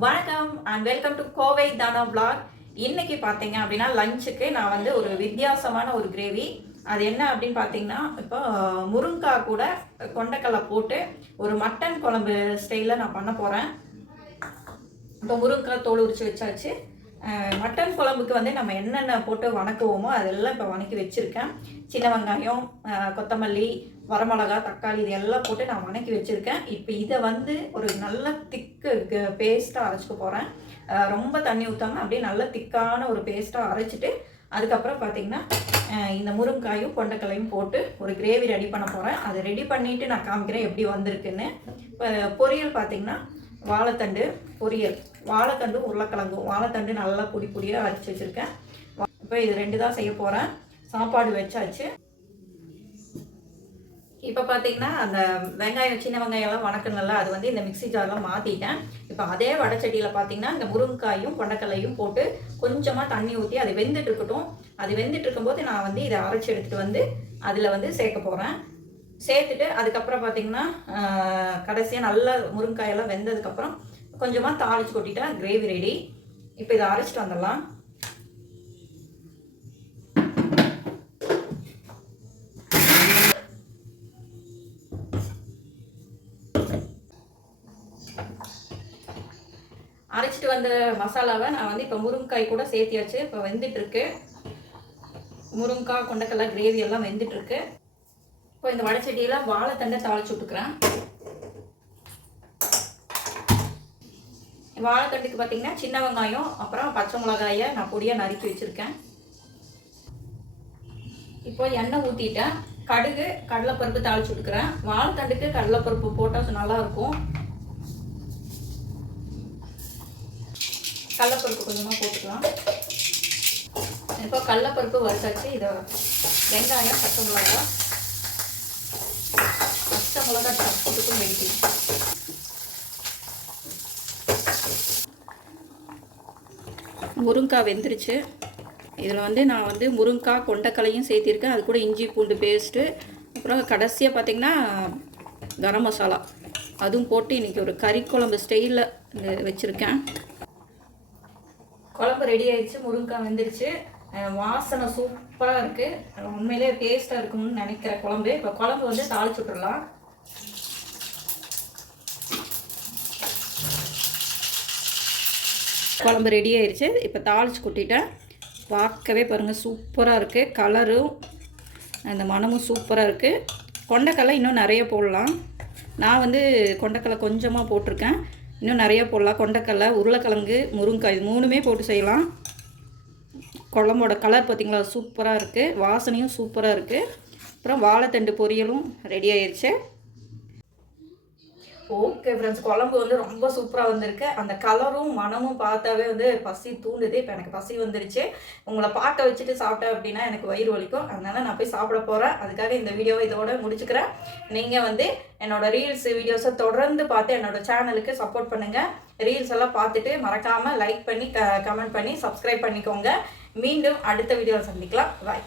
வணக்கம் and welcome to Kovai தானா vlog. இன்னைக்கு பார்த்தீங்க அப்படின்னா லஞ்சுக்கு நான் வந்து ஒரு வித்தியாசமான ஒரு கிரேவி. அது என்ன அப்படின்னு பார்த்தீங்கன்னா, இப்போ முருங்காய் கூட கொண்டைக்கடலை போட்டு ஒரு மட்டன் குழம்பு ஸ்டைலில் நான் பண்ண போகிறேன். இப்போ முருங்காய் தோல் உரிச்சு வச்சாச்சு. மட்டன் குழம்புக்கு வந்து நம்ம என்னென்ன போட்டு வணக்குவோமோ அதெல்லாம் இப்போ வணக்கி வச்சுருக்கேன். சின்ன வெங்காயம், கொத்தமல்லி, வரமிளகா, தக்காளி இது எல்லாம் போட்டு நான் வணக்கி வச்சுருக்கேன். இப்போ இதை வந்து ஒரு நல்ல திக்கு பேஸ்ட்டாக அரைச்சிக்க போகிறேன். ரொம்ப தண்ணி ஊற்றாமல் அப்படியே நல்ல திக்கான ஒரு பேஸ்ட்டாக அரைச்சிட்டு அதுக்கப்புறம் பார்த்திங்கன்னா இந்த முருங்காயும் கொண்டைக்கல்லையும் போட்டு ஒரு கிரேவி ரெடி பண்ண போகிறேன். அதை ரெடி பண்ணிவிட்டு நான் காமிக்கிறேன் எப்படி வந்திருக்குன்னு. இப்போ பொரியல் பார்த்திங்கன்னா வாழைத்தண்டு பொரியல், வாழைத்தண்டு உருளைக்கிழங்கும். வாழைத்தண்டு நல்லா பொடி பொடியாக அரைச்சி வச்சுருக்கேன். இப்போ இது 2 தான் செய்ய போகிறேன். சாப்பாடு வச்சாச்சு. இப்போ பார்த்தீங்கன்னா அந்த வெங்காயம், சின்ன வெங்காயம்லாம் வணக்கணும்ல, அது வந்து இந்த மிக்ஸி ஜார்லாம் மாற்றிட்டேன். இப்போ அதே வடைச்சட்டியில் பார்த்தீங்கன்னா இந்த முருங்காயும் கொண்டைக்கல்லையும் போட்டு கொஞ்சமாக தண்ணி ஊற்றி அது வெந்துட்டு இருக்கட்டும். அது வெந்துட்டு இருக்கும்போது நான் வந்து இதை அரைச்சி எடுத்துகிட்டு வந்து அதில் வந்து சேர்க்க போகிறேன். சேர்த்துட்டு அதுக்கப்புறம் பார்த்திங்கன்னா கடைசியாக நல்லா முருங்காயெல்லாம் வெந்ததுக்கப்புறம் கொஞ்சமாக தாளித்து கொட்டிட்டா கிரேவி ரெடி. இப்போ இதை அரைச்சிட்டு வந்துடலாம். அரைச்சிட்டு வந்த மசாலாவை நான் வந்து இப்போ முருங்காய் கூட சேர்த்தியாச்சு. இப்போ வெந்துட்டுருக்கு. முருங்காய் கொண்டைக்கடலை கிரேவி எல்லாம் வெந்துட்டுருக்கு. இப்போ இந்த வடைச்சட்டியில் வாழைத்தண்டை தாளிச்சு விட்டுக்கிறேன். வாழைத்தண்டுக்கு பார்த்தீங்கன்னா சின்ன வெங்காயம் அப்புறம் பச்சை மிளகாயை நான் பொடியாக நறுக்கி வச்சுருக்கேன். இப்போ எண்ணெய் ஊற்றிட்டேன். கடுகு, கடலைப்பருப்பு தாளிச்சு விட்டுக்கிறேன். வாழைத்தண்டுக்கு கடலைப்பருப்பு போட்டால் நல்லாயிருக்கும். கடலைப்பருப்பு கொஞ்சமாக போட்டுக்கலாம். இப்போ கடலைப்பருப்பு வறுத்தாச்சு. இதை வெங்காயம், பச்சை மிளகாய் போட்டுக்கும் வெடிக்கி. முருங்காய் வெந்துருச்சு. இதில் வந்து நான் வந்து முருங்காய் கொண்டைக்கல்லையும் சேர்த்திருக்கேன். அது கூட இஞ்சி பூண்டு பேஸ்ட்டு, அப்புறம் கடைசியாக பார்த்திங்கன்னா கரம் மசாலா அதுவும் போட்டு இன்றைக்கி ஒரு கறி குழம்பு ஸ்டைலில் வச்சுருக்கேன். குழம்பு ரெடி ஆயிடுச்சு. முருங்காய் வெந்துருச்சு. வாசனை சூப்பராக இருக்குது. உண்மையிலே டேஸ்ட்டாக இருக்கும்னு நினைக்கிற குழம்பு. இப்போ குழம்பு வந்து தாளிச்சு விட்டுடலாம். குழம்பு ரெடி ஆயிடுச்சு. இப்போ தாளிச்சு கொட்டிட்டேன். பார்க்கவே பாருங்கள் சூப்பராக இருக்குது. கலரும் அந்த மணமும் சூப்பராக இருக்குது. கொண்டைக்கடலை இன்னும் நிறைய போடலாம். நான் வந்து கொண்டைக்கடலை கொஞ்சமாக போட்டிருக்கேன். இன்னும் நிறைய போடலாம். கொண்டைக்கடலை, உருளைக்கிழங்கு, முருங்காய் இது 3மே போட்டு செய்யலாம். குழம்போட கலர் பார்த்திங்களா சூப்பராக இருக்குது. வாசனையும் சூப்பராக இருக்குது. அப்புறம் வாழைத்தண்டு பொரியலும் ரெடி ஆயிடுச்சு. ஓகே ஃப்ரெண்ட்ஸ், குழம்பு வந்து ரொம்ப சூப்பராக வந்திருக்கு. அந்த கலரும் மனமும் பார்த்தாவே வந்து பசி தூண்டுது. இப்போ எனக்கு பசி வந்துருச்சு. உங்களை பார்க்க வச்சுட்டு சாப்பிட்டேன் அப்படின்னா எனக்கு வயிறு வலிக்கும். அதனால் நான் போய் சாப்பிட போகிறேன். அதுக்காக இந்த வீடியோவை இதோட முடிச்சுக்கிறேன். நீங்கள் வந்து என்னோடய ரீல்ஸ் வீடியோஸை தொடர்ந்து பார்த்து என்னோடய சேனலுக்கு சப்போர்ட் பண்ணுங்கள். ரீல்ஸ் எல்லாம் பார்த்துட்டு மறக்காமல் லைக் பண்ணி கமெண்ட் பண்ணி சப்ஸ்கிரைப் பண்ணிக்கோங்க. மீண்டும் அடுத்த வீடியோவில் சந்திக்கலாம். பாய்.